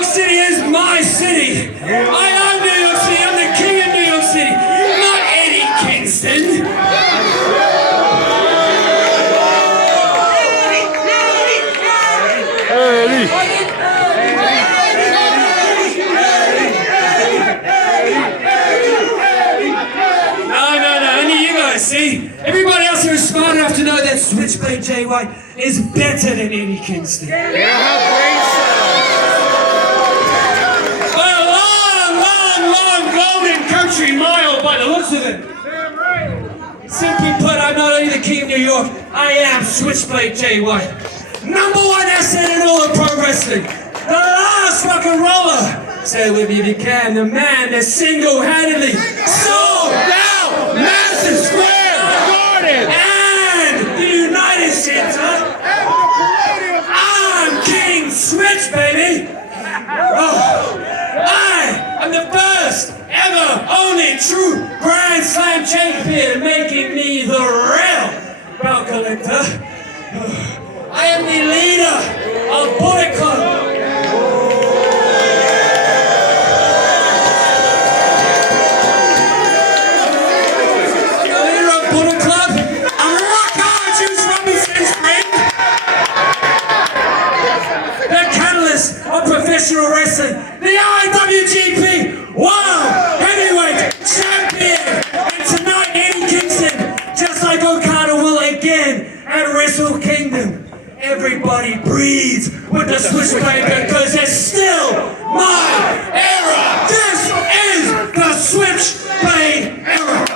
York City is my city. I am New York City. I'm the king of New York City, not Eddie Kingston. See, everybody else here is smart enough to know that Switchblade Jay White is better than Eddie Kingston. By a long, golden country mile by the looks of it. Simply put, I'm not only the king of New York, I am Switchblade Jay White. #1 asset in all of pro wrestling. The last rock and roller. Say it with me if you can. The man that single-handedly sold out Madison Square Garden and the United Center. I'm King Switch, baby. Oh, I am the first ever, only true Grand Slam champion, making me the real belt collector. I am the leader of Bullet Club. Professional wrestling, the IWGP World Heavyweight Champion, and tonight Eddie Kingston, just like Okada will again at Wrestle Kingdom. Everybody breathes with the Switchblade because it's still my era. This is the Switchblade era.